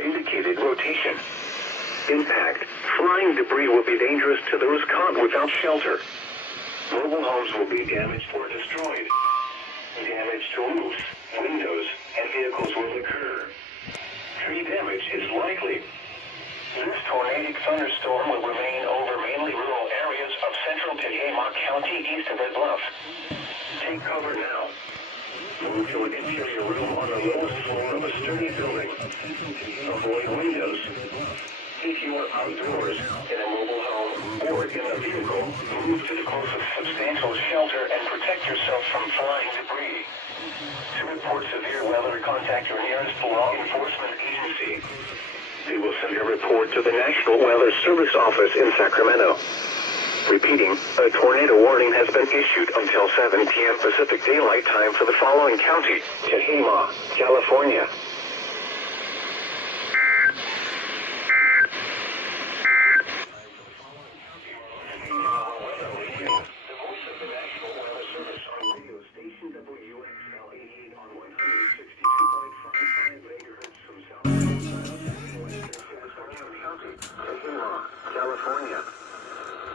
indicated rotation. Impact. Flying debris will be dangerous to those caught without shelter. Mobile homes will be damaged or destroyed. Damage to roofs, windows, and vehicles will occur. Tree damage is likely. This tornadic thunderstorm will remain over mainly rural areas of central Tehama County east of Red Bluff. Take cover now. Move to an interior room on the lowest floor of a sturdy building. Avoid windows. If you are outdoors, in a mobile home, or in a vehicle, move to the closest substantial shelter and protect yourself from flying debris. To report severe weather, contact your nearest law enforcement agency. They will send a report to the National Weather Service Office in Sacramento. Repeating, a tornado warning has been issued until 7 p.m. Pacific Daylight Time for the following county: Tehama, California. California.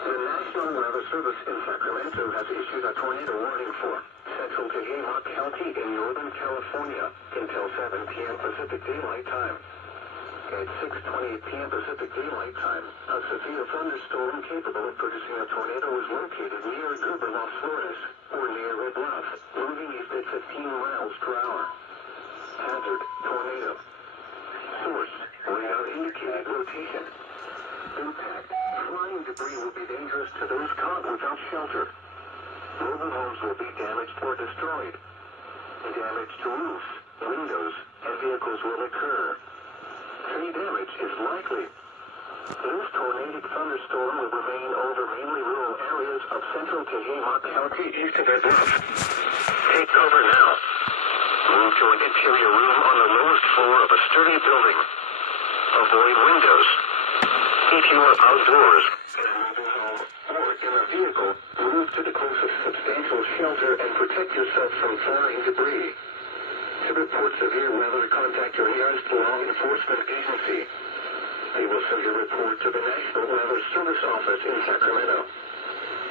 The National Weather Service in Sacramento has issued a tornado warning for central Tehama County in Northern California until 7 p.m. Pacific Daylight Time. At 6:28 p.m. Pacific Daylight Time, a severe thunderstorm capable of producing a tornado was located near Las Flores, or near Red Bluff, moving east at 15 miles per hour. Hazard, tornado. Source, radar indicated rotation. Impact. Flying debris will be dangerous to those caught without shelter. Mobile homes will be damaged or destroyed. Damage to roofs, windows, and vehicles will occur. Tree damage is likely. This tornadic thunderstorm will remain over mainly rural areas of central Tehama County east of Red Bluff. Take cover now. Move to an interior room on the lowest floor of a sturdy building. Avoid windows. If you are outdoors, in a mobile home, or in a vehicle, move to the closest substantial shelter and protect yourself from flying debris. To report severe weather, contact your nearest law enforcement agency. They will send your report to the National Weather Service Office in Sacramento.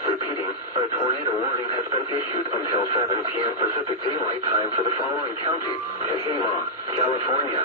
Repeating, a tornado warning has been issued until 7 p.m. Pacific Daylight Time for the following county: Tehama, California.